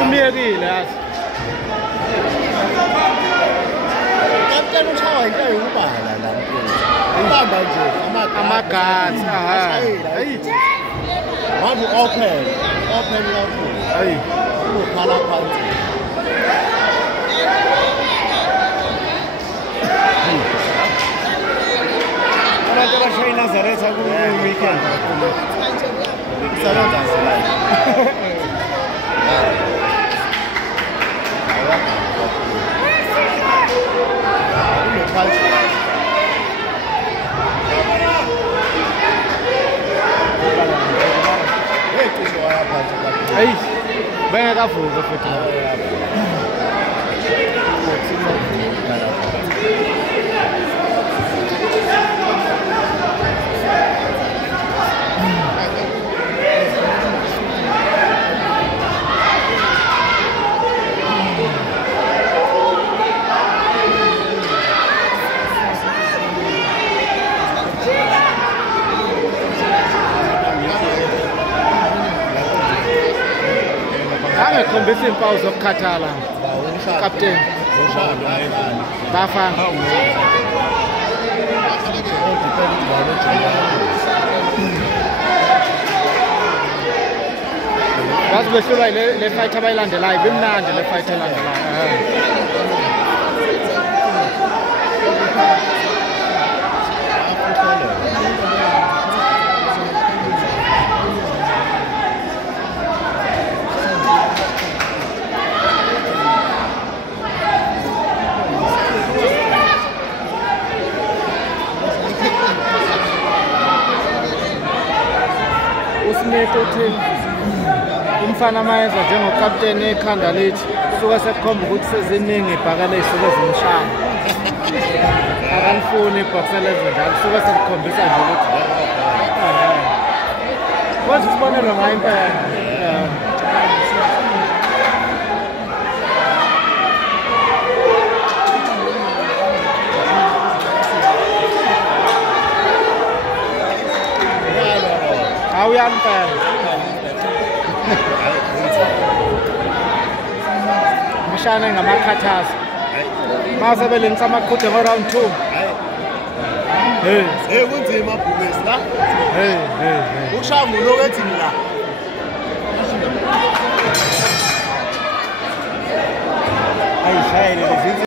umyekile yazi kapteni ushawa into yokubala la ubamba nje amagats hayi wabu open kakhulu hayi ukhala phansi abantu abashaya iNazaretha ku-weekend sebenza sila Hey, bengakavuki futhi angekhombisa iimpawu zokukhathala kapteni bafana bazi behlulwa le fight abayilandelayo bimnandi le fight elandelayo uSmith uthi umfana mayenza njengokapteni ekhanda lithi suka sekukhomba ukuthi seziningi ibhakala ezisuke zimshaya akalifuni ibhokisela ezinjalo suka sekukhombisa nje ukuthi kwenza isibonelo ngayo impela awuyani impela mshane ngamakhathaza mase belengisa amaqhude ngo-round 2 kunzima bhumesi la ushaya nguloku ethi la ayishayele